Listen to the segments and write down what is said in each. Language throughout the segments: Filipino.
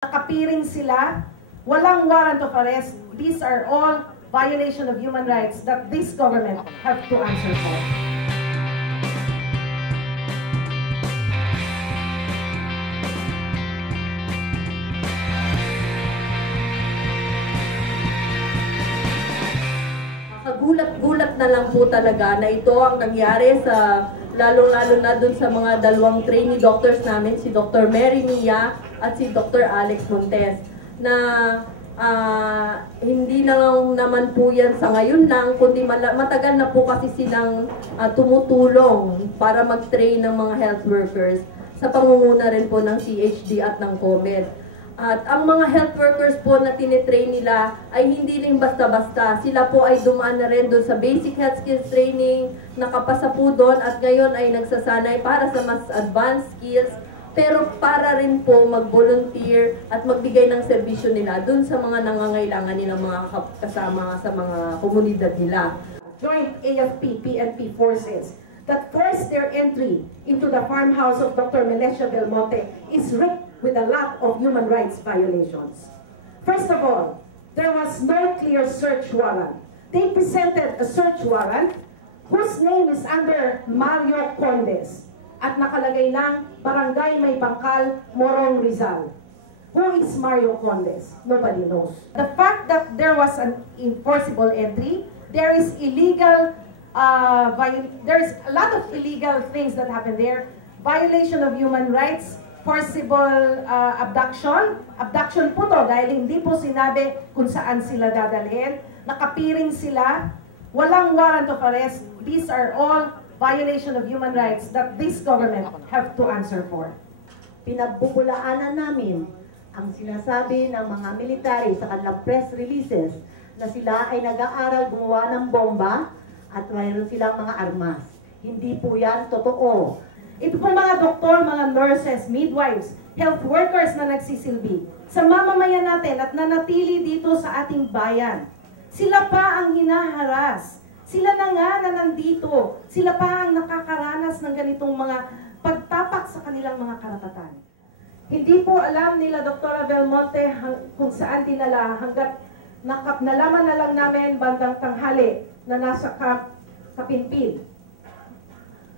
Nakapiring sila, walang warrant of arrest. These are all violation of human rights that this government have to answer for. Gulat na lang po talaga na ito ang nangyari sa lalong-lalo na dun sa mga dalawang trainee doctors namin, si Dr. Mary Mia at si Dr. Alex Montes, na hindi na lang naman po yan sa ngayon lang, kundi matagal na po kasi silang tumutulong para mag-train ng mga health workers sa pangunguna rin po ng CHD at ng COMED. At ang mga health workers po na tinitrain nila ay hindi rin basta-basta. Sila po ay dumaan na rin doon sa basic health skills training, nakapasa po doon at ngayon ay nagsasanay para sa mas advanced skills, pero para rin po mag-volunteer at magbigay ng serbisyo nila doon sa mga nangangailangan nilang mga kasama sa mga komunidad nila. Joint AFP-PNP forces that forced their entry into the farmhouse of Dr. Melesio Belmonte is ripped with a lot of human rights violations. First of all, there was no clear search warrant. They presented a search warrant whose name is under Mario Condes at nakalagay lang Barangay May Bangkal, Morong Rizal. Who is Mario Condes? Nobody knows. The fact that there was an enforceable entry, there is illegal there's a lot of illegal things that happen there. Violation of human rights, forcible abduction po to dahil hindi po sinabi kung saan sila dadalhin. Nakapiring sila, walang warrant of arrest. These are all violation of human rights that this government have to answer for. Pinagbubulaanan namin ang sinasabi ng mga military sa kanilang press releases na sila ay nag-aaral gumawa ng bomba at mayroon silang mga armas. Hindi po yan totoo. Ito po mga doktor, mga nurses, midwives, health workers na nagsisilbi sa mamamayan natin at nanatili dito sa ating bayan. Sila pa ang hinaharas. Sila na nga na nandito. Sila pa ang nakakaranas ng ganitong mga pagtapak sa kanilang mga karapatan. Hindi po alam nila Dr. Belmonte kung saan dinala hanggat nalaman na lang namin bandang tanghali na nasa Kapinpin.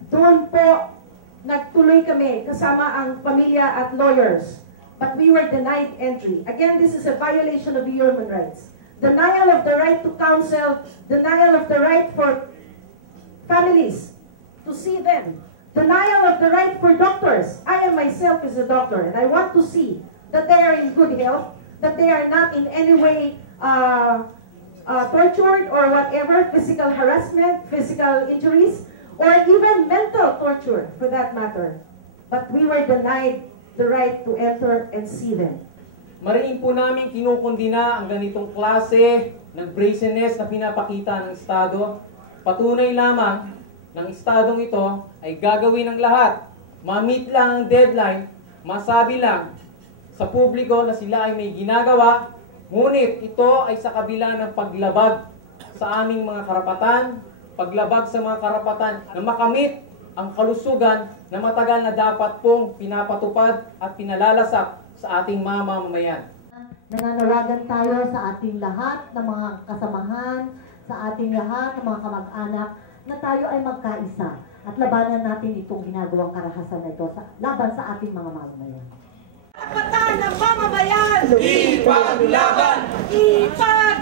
Doon po nagtuloy kami kasama ang pamilya at lawyers, but we were denied entry. Again, this is a violation of human rights. Denial of the right to counsel, denial of the right for families to see them, denial of the right for doctors. I am myself is a doctor, and I want to see that they are in good health, that they are not in any way tortured or whatever, physical harassment, physical injuries, or even mental torture for that matter. But we were denied the right to enter and see them. Mariin po namin kinukundina ang ganitong klase ng brazenness na pinapakita ng Estado. Patunay lamang ng Estadong ito ay gagawin ng lahat. Ma-meet lang ang deadline, masabi lang sa publiko na sila ay may ginagawa, ngunit ito ay sa kabila ng paglabag sa aming mga karapatan, paglabag sa mga karapatan na makamit ang kalusugan na matagal na dapat pong pinapatupad at pinalalasak sa ating mamamayan. Nananawagan tayo sa ating lahat ng mga kasamahan, sa ating lahat ng mga kamag-anak, na tayo ay magkaisa at labanan natin itong ginagawang karahasan na ito laban sa ating mga mamamayan. Karapatan ng mamamayan! Ipaglaban! Ipaglaban!